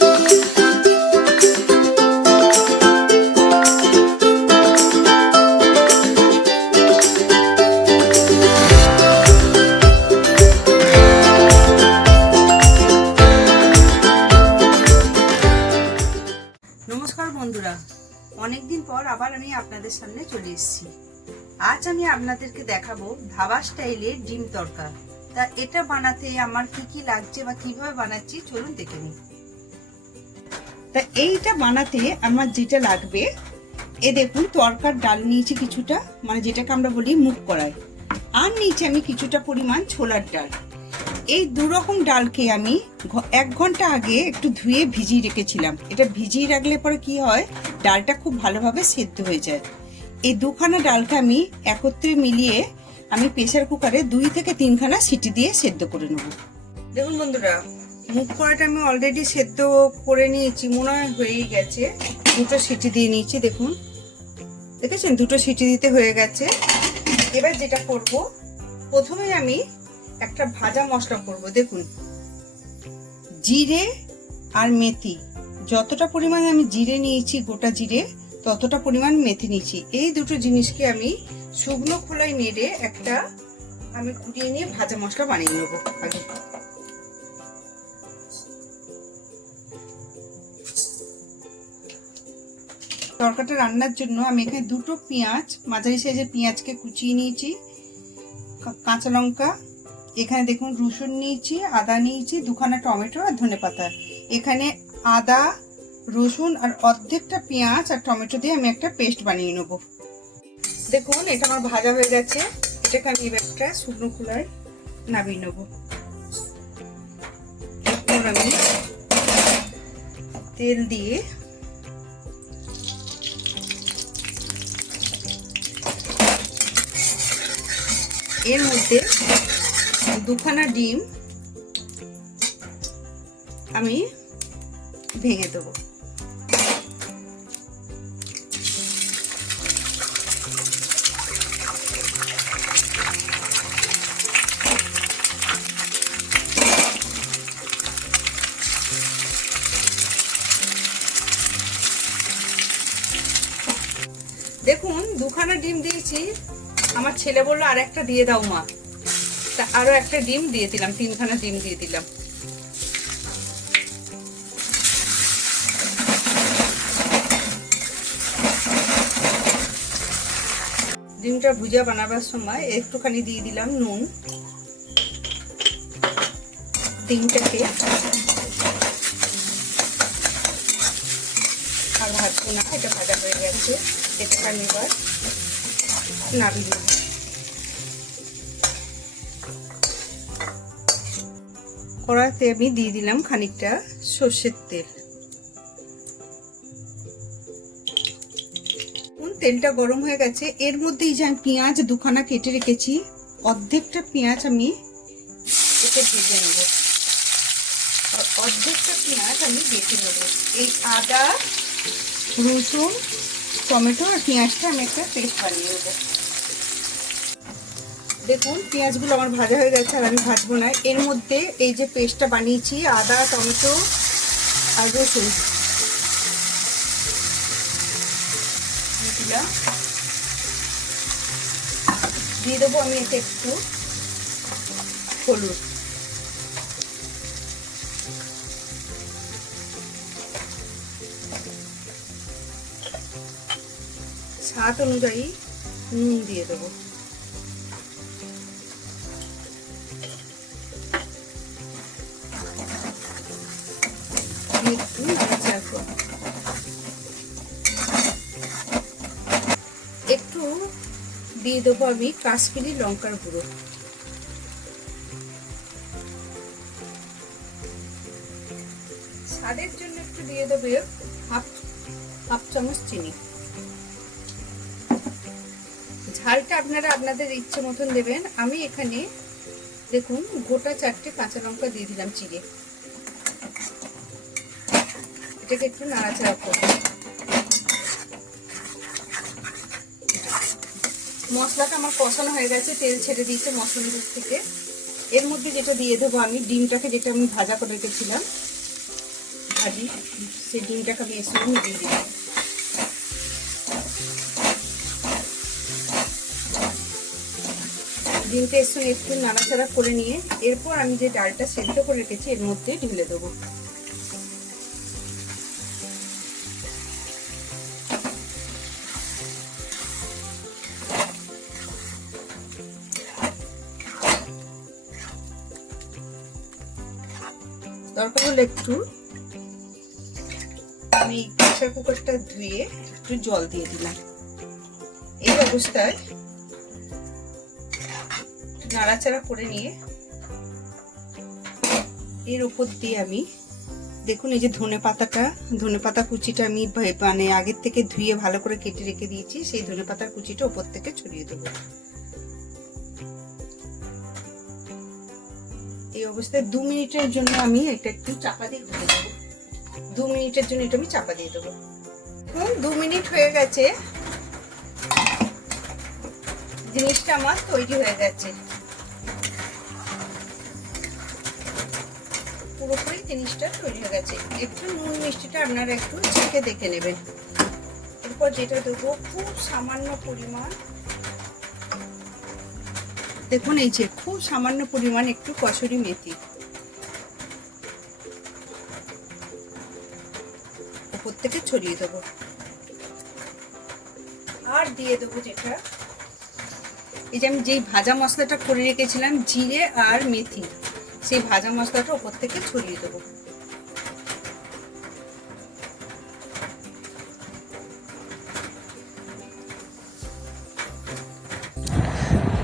নমস্কার বন্ধুরা, অনেকদিন পর আবার আমি আপনাদের সামনে চলে এসেছি। আজ আমি আপনাদেরকে দেখাবো ধাবা স্টাইলের ডিম তড়কা। তা এটা বানাতে আমার কি কি লাগছে বা কিভাবে বানাচ্ছি চলুন দেখে নিই। তা এইটা বানাতে আমার যেটা লাগবে, দেখুন তড়কার ডাল নিয়েছি কিছুটা, মানে যেটাকে আমরা বলি মুগ কড়াই, আর নিয়েছি আমি কিছুটা পরিমাণ ছোলার ডাল। এই দু রকম ডালকে আমি 1 ঘন্টা আগে একটু ধুয়ে ভিজিয়ে রেখেছিলাম। এটা ভিজিয়ে রাখলে পরে কি হয়, ডালটা খুব ভালোভাবে সেদ্ধ হয়ে যায়। এই দুখানা ডালকে আমি একত্রে মিলিয়ে আমি প্রেসার কুকারে 2 থেকে 3 খানা সিটি দিয়ে সেদ্ধ করে নেব। দেখুন বন্ধুরা, মুগ কড়াইটা আমি অলরেডি সেদ্ধ করে নিয়েছি, মনে হয় হয়েই গেছে। 2টো সিটি দিয়ে নিয়েছি, দেখুন দেখেছেন 2টো সিটি দিতে হয়ে গেছে। এবার যেটা করব, প্রথমে আমি একটা ভাজা মশলা করব। দেখুন, জিরে আর মেথি, যতটা পরিমাণ আমি জিরে নিয়েছি, গোটা জিরে, ততটা পরিমাণ মেথি নিয়েছি। এই দুটো জিনিসকে আমি শুকনো খোলায় নেড়ে একটা আমি কুড়িয়ে নিয়ে ভাজা মশলা বানিয়ে নেব। আগে তরকারিটা রান্নার জন্য আমি এখানে 2টো পেঁয়াজ, মাঝারি সাইজের পেঁয়াজকে কুচিয়ে নিয়েছি, কাঁচা লঙ্কা, এখানে দেখুন রসুন নিয়েছি, আদা নিয়েছি, 2খানা টমেটো আর ধনেপাতা। এখানে আদা, রসুন আর অর্ধেকটা পেঁয়াজ আর টমেটো দিয়ে আমি একটা পেস্ট বানিয়ে নেব। দেখুন এটা আমার ভাজা হয়ে গেছে। এটাকে আমি এবার একটা শুকনো খোলায় নামিয়ে নেব। এরপর আমি তেল দিয়ে এর মধ্যে 2খানা ডিম আমি ভেঙে দেবো। দেখুন 2খানা ডিম দিয়েছি, আমার ছেলে বললো আর একটা দিয়ে দাও মা, তা আরো একটা ডিম দিয়ে দিলাম, 3খানা ডিম দিয়ে দিলাম। ডিমটা ভুজিয়া বানাবার সময় একটুখানি দিয়ে দিলাম নুন। ডিমটাকে আর ভাজবো না, এটা ভাজা হয়ে গেছে। এটাকে আমি এবার নামিয়ে দেব। কড়াইতে আমি দিয়ে দিলাম খানিকটা সর্ষের তেল। তেলটা গরম হয়ে গেছে। এর মধ্যে এই যে আমি পেঁয়াজ 2খানা কেটে রেখেছি, অর্ধেকটা পেঁয়াজ আমি এতে ভেজে নেব, আর অর্ধেকটা পেঁয়াজ আমি বেটে নেব। এই আদা, রসুন, টমেটো আর পেঁয়াজটা আমি একটা পেস্ট বানিয়ে নেব। দেখুন পেঁয়াজগুলো আমার ভাজা হয়ে গেছে, আর আমি ভাজবো না। এর মধ্যে এই যে পেস্টটা বানিয়েছি, আদা, টমেটো আর রসুন দিয়ে দেবো। আমি এতে একটু হলুদ, স্বাদ অনুযায়ী নুন দিয়ে দেবো। একটু নাড়াচাড়া করব। একটু দিয়ে দেবো আমি কাশ্মীরি লঙ্কার গুঁড়ো। স্বাদের জন্য একটু দিয়ে দেবে হাফ চামচ চিনি। ঝালটা আপনারা আপনাদের ইচ্ছে মতন দেবেন। আমি এখানে দেখুন গোটা 4টে কাঁচা লঙ্কা দিয়ে দিলাম চিড়ে। এটাকে একটু নাড়াচাড়া করব। মশলাটা আমার কষানো হয়ে গেছে, তেল ছেড়ে দিয়েছে মশলার থেকে। এর মধ্যে যেটা দিয়ে দেবো আমি ডিমটাকে, যেটা আমি ভাজা করে রেখেছিলাম, ভাজি, সেই ডিমটাকে আমি এর সঙ্গে দিয়ে দিলাম। ডিমটা এর সঙ্গে একটু নাড়াচাড়া করে নিয়ে এরপর আমি যে ডালটা সেদ্ধ করে রেখেছি এর মধ্যে ঢেলে দেবো। দরকার হলে একটু আমি প্রেসার কুকারটা ধুয়ে একটু জল দিয়ে দিলাম। এই অবস্থায় নাড়াচাড়া করে নিয়ে এর উপর দিয়ে আমি দেখুন এই যে ধনেপাতা কুচিটা আমি মানে আগের থেকে ধুয়ে ভালো করে কেটে রেখে দিয়েছি, সেই ধনেপাতার কুচিটা উপর থেকে ছড়িয়ে দেবো। এই অবস্থায় 2 মিনিটের জন্য আমি এটা একটু চাপা দিয়ে ঢেকে দেবো। 2 মিনিটের জন্য এটা আমি চাপা দিয়ে দেবো। 2 মিনিট হয়ে গেছে, জিনিসটা আমার তৈরি হয়ে গেছে। পুরোপুরি জিনিসটা তৈরি হয়ে গেছে। একটু নুন মিষ্টিটা আপনারা একটু চেখে দেখে নেবেন। এরপর যেটা দেবো খুব সামান্য পরিমাণ, দেখুন এই যে খুব সামান্য পরিমাণ একটু কসুরি মেথি উপর থেকে ছড়িয়ে দেবো। আর দিয়ে দেবো যেটা এই যে আমি যেই ভাজা মশলাটা করে রেখেছিলাম জিরে আর মেথি, সেই ভাজা মশলাটা উপর থেকে ছড়িয়ে দেবো।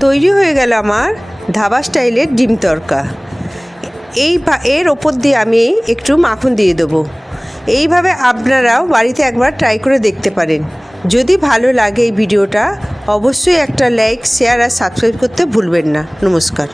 তৈরি হয়ে গেল আমার ধাবা স্টাইলের ডিম তড়কা। এর ওপর দিয়ে আমি একটু মাখন দিয়ে দেবো। এইভাবে আপনারাও বাড়িতে একবার ট্রাই করে দেখতে পারেন। যদি ভালো লাগে এই ভিডিওটা অবশ্যই একটা লাইক, শেয়ার আর সাবস্ক্রাইব করতে ভুলবেন না। নমস্কার।